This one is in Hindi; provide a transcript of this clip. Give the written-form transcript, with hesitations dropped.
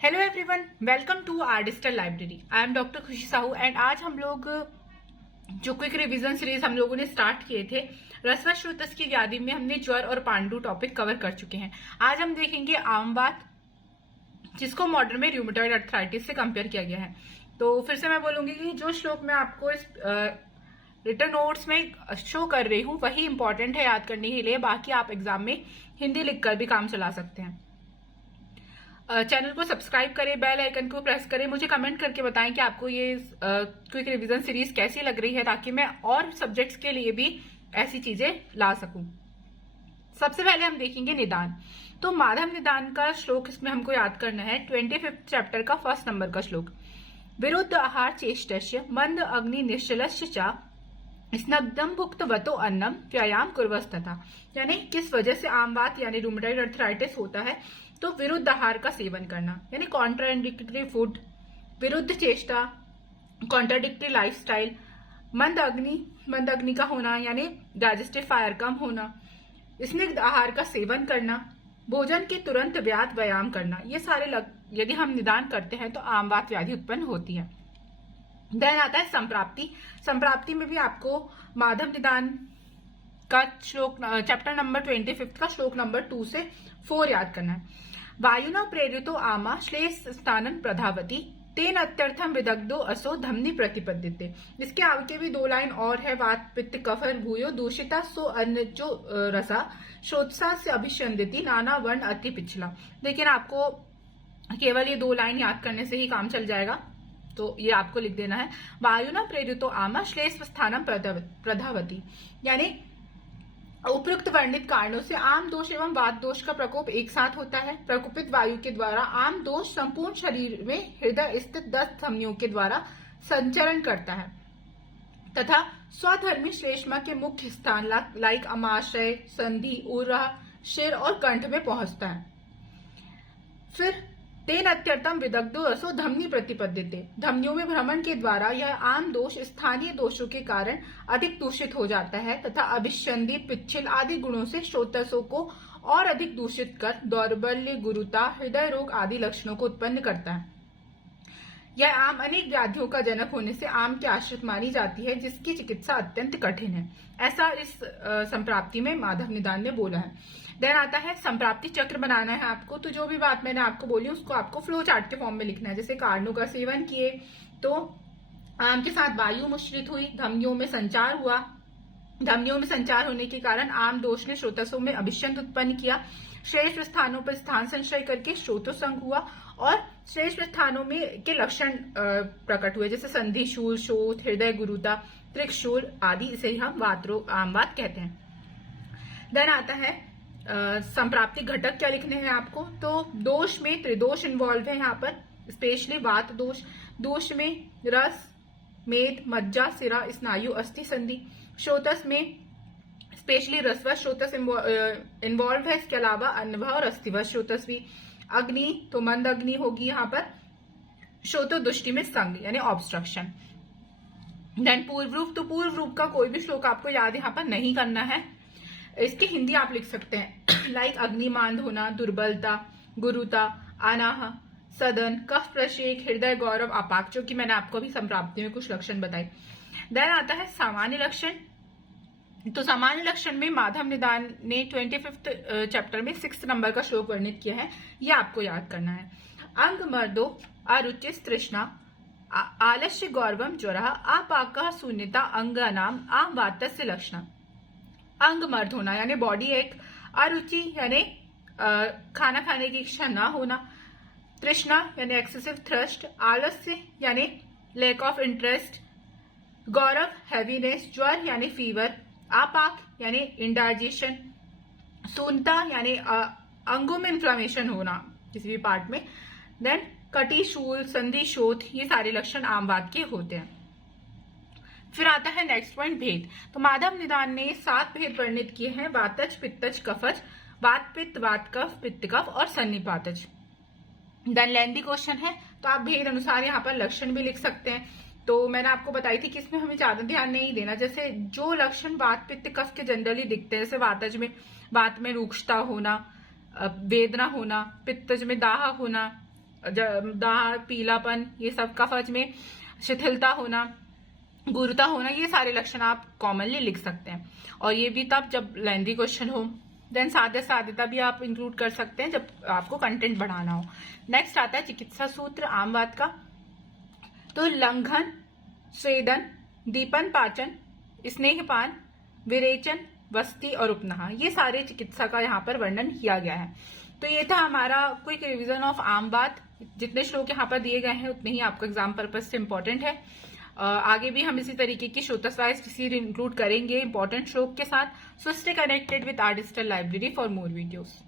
Hello everyone, welcome to our digital library. I am doctor Khushi Sahu and आज हम लोग जो क्विक रिवीजन सीरीज हम लोगों ने स्टार्ट किए थे रसवत श्रोतस की व्याधि में हमने ज्वर और पांडु टॉपिक कवर कर चुके हैं। आज हम देखेंगे आमवात, जिसको मॉडर्न में रूमेटॉइड अर्थराइटिस से कंपेयर किया गया है। तो फिर से मैं बोलूंगी कि जो श्लोक मैं आपको इस रिटर्न नोट्स में शो कर रही हूँ वही इंपॉर्टेंट है याद करने के लिए, बाकी आप एग्जाम में हिंदी लिखकर भी काम चला सकते हैं। चैनल को सब्सक्राइब करें, बेल आइकन को प्रेस करें, मुझे कमेंट करके बताएं कि आपको ये क्विक रिवीजन सीरीज कैसी लग रही है, ताकि मैं और सब्जेक्ट्स के लिए भी ऐसी चीजें ला सकूं। सबसे पहले हम देखेंगे निदान। तो माधव निदान का श्लोक इसमें हमको याद करना है 25th चैप्टर का 1st नंबर का श्लोक। विरुद्ध आहार चेष्टस्य मंद अग्नि निश्चलस्य चा स्नग्धम भुक्तवतो अन्नम व्यायाम कुर्वस्तथा। यानी किस वजह से आमवात यानी रूमेटॉइड अर्थराइटिस होता है, तो विरुद्ध आहार का सेवन करना यानी कॉन्ट्राडिक्टरी फूड, विरुद्ध चेष्टा कॉन्ट्राडिक्टरी लाइफस्टाइल, मंद अग्नि का होना यानी डाइजेस्टिव फायर कम होना, स्निग्ध आहार का सेवन करना, भोजन के तुरंत व्यायाम करना, ये सारे यदि हम निदान करते हैं तो आमवात व्याधि उत्पन्न होती है। देन आता है संप्राप्ति। संप्राप्ति में भी आपको माधव निदान का श्लोक चैप्टर नंबर 25 का श्लोक नंबर 2 से 4 याद करना है। वायुना प्रेरितो आमा श्लेष स्थानन प्रधावती तेन अत्यर्थम विदग्धो असो धमनी प्रतिपद्यते। इसके आगे भी 2 लाइन और है। वात पित्त कफर भूयो दूषिता सो अन्न जो रसा श्रोत्सा से अभिषंदिति नाना वर्ण अति पिछला। लेकिन आपको केवल ये 2 लाइन याद करने से ही काम चल जाएगा, तो ये आपको लिख देना है। वायुना प्रेरितो आमा श्लेष स्थानम प्रधावती यानी उपयुक्त वर्णित कारणों से आम दोष एवं वात दोष का प्रकोप एक साथ होता है। प्रकोपित वायु के द्वारा आम दोष संपूर्ण शरीर में हृदय स्थित 10 धमनियों के द्वारा संचरण करता है तथा स्वधर्मी श्लेष्मा के मुख्य स्थान लाइक अमाशय, संधि, उरह, शिर और कंठ में पहुंचता है। फिर तेन अत्यर्थम विदग्धो असो धमनी प्रतिपद्यते। धमनियों में भ्रमण के द्वारा यह आम दोष स्थानीय दोषों के कारण अधिक दूषित हो जाता है तथा अभिषंदी, पिच्छिल आदि गुणों से श्रोतसों को और अधिक दूषित कर दौर्बल्य, गुरुता, हृदय रोग आदि लक्षणों को उत्पन्न करता है। यह आम अनेक व्याधियों का जनक होने से आम की आश्रित मानी जाती है, जिसकी चिकित्सा अत्यंत कठिन है। ऐसा इस संप्राप्ति में माधव निदान ने बोला है। देन आता है संप्राप्ति चक्र बनाना है आपको। तो जो भी बात मैंने आपको बोली उसको आपको फ्लो चार्ट के फॉर्म में लिखना है। जैसे कारणों का सेवन किए तो आम के साथ वायु मिश्रित हुई, धमनियों में संचार हुआ, धमनियों में संचार होने के कारण आम दोष ने श्रोतसों में अभिषंद उत्पन्न किया, श्रेष्ठ स्थानों पर स्थान संशय करके श्रोतोसंग हुआ और श्रेष्ठ स्थानों में के लक्षण प्रकट हुए, जैसे संधि, शूल, शोथ, हृदय गुरुता, त्रिकशूल आदि। इसे ही हम आमवात कहते हैं। देन आता है संप्राप्ति घटक क्या लिखने हैं आपको। तो दोष में त्रिदोष इन्वॉल्व है यहाँ पर, स्पेशली वात दोष। दोष में रस, मेद, मज्जा, सिरा, स्नायु, अस्थि संधि। श्रोतस में स्पेशली रसवत श्रोतस इन्वॉल्व है। इसके अलावा अन्नभव और अस्थिवत श्रोतस भी। अग्नि तो मंद अग्नि होगी यहाँ पर। श्रोतो दुष्टि में संग यानी ऑब्स्ट्रक्शन। देन पूर्व रूप, तो पूर्व रूप का कोई भी श्लोक आपको याद यहाँ पर नहीं करना है। इसकी हिंदी आप लिख सकते हैं लाइक अग्निमांद होना, दुर्बलता, गुरुता, अनाह, सदन, कफ प्रशेक, हृदय गौरव, अपाक, जो कि मैंने आपको अभी संप्राप्ति में कुछ लक्षण बताए। देन आता है सामान्य लक्षण। तो सामान्य लक्षण में माधव निदान ने 25th चैप्टर में 6th नंबर का श्लोक वर्णित किया है, ये आपको याद करना है। अंग मर्दो अरुचिस तृष्णा आलस्य गौरवम ज्वरः आपाक शून्यता अंगानाम आमवातस्य लक्षण। अंग मर्द होना यानी बॉडी एक, अरुचि यानी खाना खाने की इच्छा ना होना, तृष्णा यानी एक्सेसिव थ्रस्ट, आलस्य यानी लैक ऑफ इंटरेस्ट, गौरव हैवीनेस, ज्वर यानी फीवर, आपाक यानी इंडाइजेशन, सूनता यानी अंगों में इन्फ्लामेशन होना किसी भी पार्ट में। देन कटी, शूल, संधि, शोथ, ये सारे लक्षण आमवात के होते हैं। फिर आता है नेक्स्ट पॉइंट भेद। तो माधव निदान ने 7 भेद वर्णित किए हैं। वातज, पित्तज, कफज, वात पित्त, वात कफ, पित्त कफ और सन्निपातज। देन लेंदी क्वेश्चन है, तो आप भेद अनुसार यहाँ पर लक्षण भी लिख सकते हैं। तो मैंने आपको बताई थी कि इसमें हमें ज्यादा ध्यान नहीं देना। जैसे जो लक्षण वात पित्त कफ के जनरली दिखते हैं, जैसे वातज में वात में रूक्षता होना, वेदना होना, पित्तज में दाह होना, दाह, पीलापन, ये सब, कफज में शिथिलता होना, गुरुता होना, ये सारे लक्षण आप कॉमनली लिख सकते हैं। और ये भी तब जब लेंथी क्वेश्चन हो। देन साध्यता भी आप इंक्लूड कर सकते हैं जब आपको कंटेंट बढ़ाना हो। नेक्स्ट आता है चिकित्सा सूत्र आम बात का। तो लंघन, स्वेदन, दीपन पाचन, स्नेहपान, विरेचन, वस्ती और उपनाह, ये सारे चिकित्सा का यहाँ पर वर्णन किया गया है। तो ये था हमारा क्विक रिवीजन ऑफ आम बात। जितने श्लोक यहाँ पर दिए गए हैं उतने ही आपको एग्जाम पर्पज से इंपॉर्टेंट है। आगे भी हम इसी तरीके की श्रोतास्वाय सीरीज इंक्लूड करेंगे इंपॉर्टेंट श्लोक के साथ। So stay connected with our digital library for more videos.